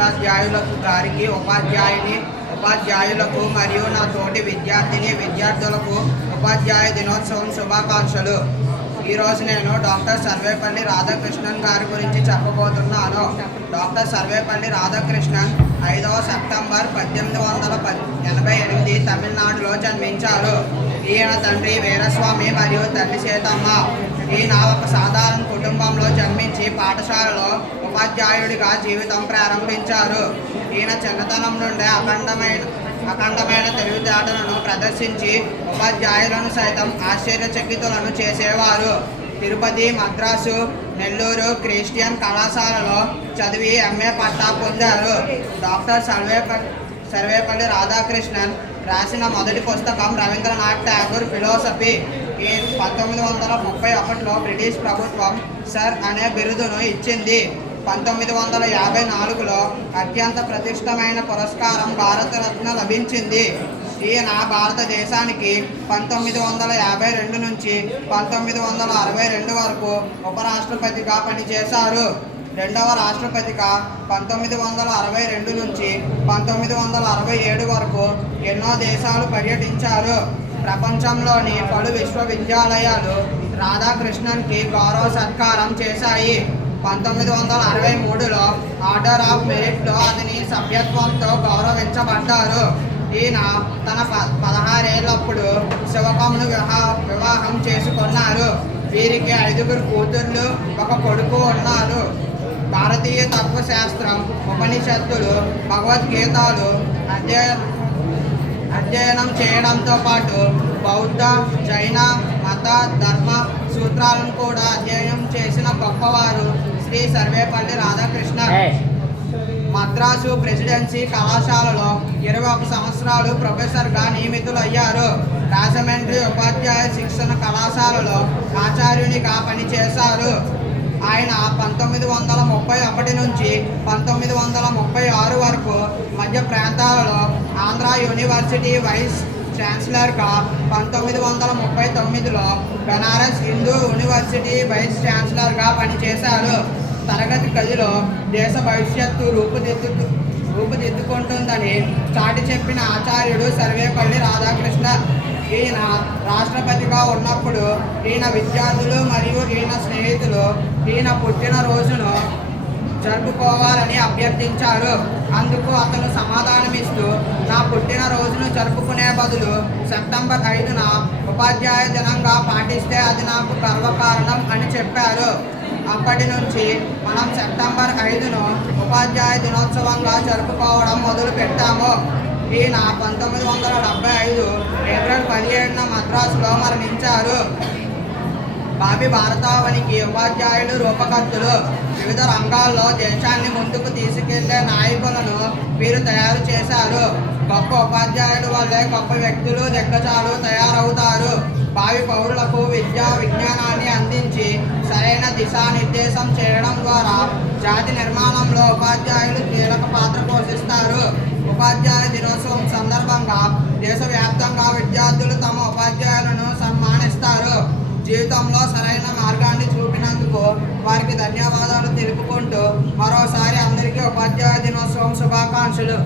ఉపాధ్యాయులకు గారికి ఉపాధ్యాయులకు మరియు నా తోటి విద్యార్థులకు ఉపాధ్యాయ దినోత్సవం శుభాకాంక్షలు. ఈరోజు నేను డాక్టర్ సర్వేపల్లి రాధాకృష్ణన్ గారి గురించి చెప్పబోతున్నాను. డాక్టర్ సర్వేపల్లి రాధాకృష్ణన్ 5వ సెప్టెంబర్ 1888 తమిళనాడులో జన్మించారు. ఈయన తండ్రి వీరస్వామి మరియు తల్లి సీతమ్మ. ఈయన ఒక సాధారణ కుటుంబంలో జన్మించి పాఠశాలలో ఉపాధ్యాయుడిగా జీవితం ప్రారంభించారు. ఈయన చిన్నతనం నుండే అఖండమైన తెలివితేటలను ప్రదర్శించి ఉపాధ్యాయులను సైతం ఆశ్చర్యచకితులను చేసేవారు. తిరుపతి, మద్రాసు, నెల్లూరు క్రిస్టియన్ కళాశాలలో చదివి MA పట్టా పొందారు. డాక్టర్ సర్వేపల్లి రాధాకృష్ణన్ రాసిన మొదటి పుస్తకం రవీంద్రనాథ్ ఠాగూర్ ఫిలాసఫీ. ఈ 1931లో బ్రిటిష్ ప్రభుత్వం సర్ అనే బిరుదును ఇచ్చింది. 1954లో అత్యంత ప్రతిష్టమైన పురస్కారం భారతరత్న లభించింది. ఈయన భారతదేశానికి 1952 నుంచి 1962 వరకు ఉపరాష్ట్రపతిగా పనిచేశారు. రెండవ రాష్ట్రపతిగా 1962 నుంచి 1967 వరకు ఎన్నో దేశాలు పర్యటించారు. ప్రపంచంలోని పలు విశ్వవిద్యాలయాలు రాధాకృష్ణన్కి గౌరవ సత్కారం చేశాయి. 1963లో ఆర్డర్ ఆఫ్ మెరిట్లో అతని సభ్యత్వంతో గౌరవించబడ్డారు. ఈయన తన 16 ఏళ్ళప్పుడు శివకమును వివాహం చేసుకున్నారు. వీరికి 5 కూతుర్లు, 1 కొడుకు ఉన్నారు. భారతీయ తత్వశాస్త్రం, ఉపనిషత్తులు, భగవద్గీతలు అధ్యయనం చేయడంతో పాటు బౌద్ధ, జైన మత ధర్మ సూత్రాలను కూడా అధ్యయనం చేసిన గొప్పవారు శ్రీ సర్వేపల్లి రాధాకృష్ణన్. మద్రాసు ప్రెసిడెన్సీ కళాశాలలో 21 సంవత్సరాలు ప్రొఫెసర్గా నియమితులయ్యారు. రాజమండ్రి ఉపాధ్యాయ శిక్షణ కళాశాలలో ఆచార్యునిగా పనిచేశారు. ఆయన 1931 నుంచి 1936 వరకు మధ్య ప్రాంతాలలో ఆంధ్ర యూనివర్సిటీ వైస్ ఛాన్సలర్గా, 1939లో బనారస్ హిందూ యూనివర్సిటీ వైస్ ఛాన్సలర్గా పనిచేశారు. తరగతి గదిలో దేశ భవిష్యత్తు రూపుదిద్దుకుంటుందని చాటి చెప్పిన ఆచార్యుడు సర్వేపల్లి రాధాకృష్ణన్. ఈయన రాష్ట్రపతిగా ఉన్నప్పుడు ఈయన విద్యార్థులు మరియు ఈయన స్నేహితులు ఈయన పుట్టినరోజును జరుపుకోవాలని అభ్యర్థించారు. అందుకు అతను సమాధానమిస్తూ, నా పుట్టినరోజును జరుపుకునే బదులు సెప్టెంబర్ 5న ఉపాధ్యాయ దినంగా పాటిస్తే అది నాకు గర్వకారణం అని చెప్పారు. అప్పటి నుంచి మనం సెప్టెంబర్ 5ను ఉపాధ్యాయ దినోత్సవంగా జరుపుకోవడం మొదలు పెట్టాము. ఈయన 1975 ఏప్రిల్ 17న మద్రాసులో మరణించారు. భావి భారతావనికి ఉపాధ్యాయులు రూపకర్తలు. వివిధ రంగాల్లో దేశాన్ని ముందుకు తీసుకెళ్లే నాయకులను వీరు తయారు చేశారు. గొప్ప ఉపాధ్యాయుల వల్లే గొప్ప వ్యక్తులు, దిగ్గజాలు తయారవుతారు. భావి పౌరులకు విద్యా విజ్ఞానాన్ని అందించి సరైన దిశానిర్దేశం చేయడం ద్వారా జాతి నిర్మాణంలో ఉపాధ్యాయులు కీలక పాత్ర పోషిస్తారు. ఉపాధ్యాయ దినోత్సవం సందర్భంగా దేశవ్యాప్తంగా విద్యార్థులు తమ ఉపాధ్యాయులను సన్మానిస్తారు. జీవితంలో సరైన మార్గాన్ని చూపినందుకు వారికి ధన్యవాదాలు తెలుపుకుంటూ మరోసారి అందరికీ ఉపాధ్యాయ దినోత్సవం శుభాకాంక్షలు.